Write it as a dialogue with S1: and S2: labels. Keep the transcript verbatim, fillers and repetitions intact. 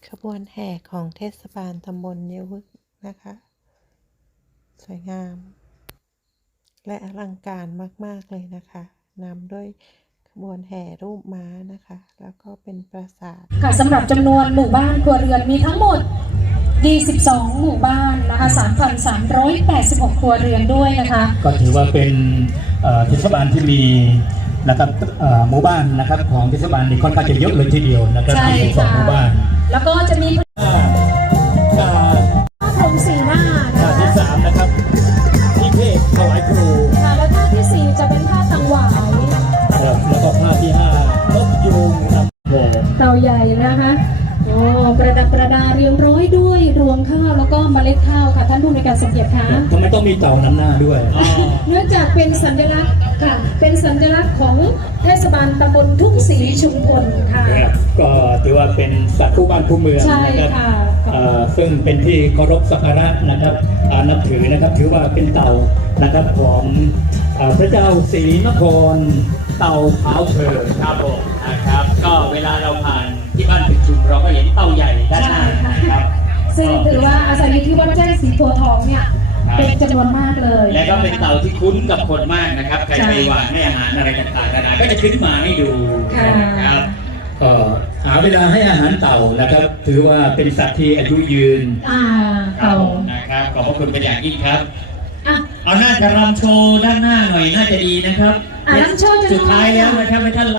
S1: ขบวนแห่ของเทศบาลตำบลเยาวึกนะคะ สวยงาม และอลังการมากๆเลยนะคะนำด้วยขบวนแห่รูปม้านะคะ แล้วก็เป็นปราสาท
S2: ค่ะสำหรับจำนวนหมู่บ้านครัวเรือนมีทั้งหมดดีสิบสองหมู่บ้านนะคะ สามพันสามร้อยแปดสิบหก ครัวเรือนด้วยนะคะ
S3: ก็ถือว่าเป็นเทศบาลที่มีนะครับหมู่บ้านนะครับของเทศบาลนี่ค่อนข้างจะเยอะเลยทีเดียวนะครับ
S2: ยี่สิบสองหมู่บ้านแล้วก็จะมีผ้าพรมสีหน้า
S3: ท่าที่สามนะครับที่เทศถวายครู
S2: ค่ะแล้วท่าที่สี่จะเป็นผ้าตังหวาย
S3: ครับแล้วก็ผ้าที่ห้านกยูงนำโผ
S2: เต่าใหญ่นะคะโอ้ประดับประดาเรียงร้อยด้วยรวงข้าวแล้วก็เมล็ดข้าวค่ะท่านผู้ในการสังเกตค่ะ
S3: ทำไมต้องมีเต่านำหน้าด้วย
S2: เนื่องจากเป็นสัญลักษณ์ค่ะเป็นสัญลักษณ์ของเทศบาลตำบลทุ่งศรีชุมพลค่ะ
S3: ก็ถือว่าเป็นสัตว์คู่บ้านคู่เมืองนะครับซึ่งเป็นที่เคารพสักการะนะครับนับถือนะครับถือว่าเป็นเต่านะครับของพระเจ้าศรีนครเต่าเท้าเธอ
S4: ครับผมนะครับก็เวลาเราผ่านที่บ้านถึงชุมเราก็เห็นเต่าใหญ่ด้านหน้านะครับ
S2: ซึ่งถือว่าอาศัยอยู่ที่วัดแจ้งศรีโพธิ์ทองเนี่ยเป็นจำนวนมากเลย
S4: และก็เป็นเต่าที่คุ้นกับคนมากนะครับใครไปหวานให้อาหารอะไรต่างๆนานาก็จะขึ้นมาให้ดูนะครับ
S3: ก็หาเวลาให้อาหารเต่านะครับถือว่าเป็นสัตว์ที่อายุยืน
S2: อ่าเต่า
S4: นะครับขอบพระคุณเป็นอย่างยิ่งครับเอาหน้าจะรำโชว์ด้านหน้าหน่อยน่าจะดีนะครับ
S2: รำโชว์
S4: สุดท้ายแล้วนะครับให้ท่าน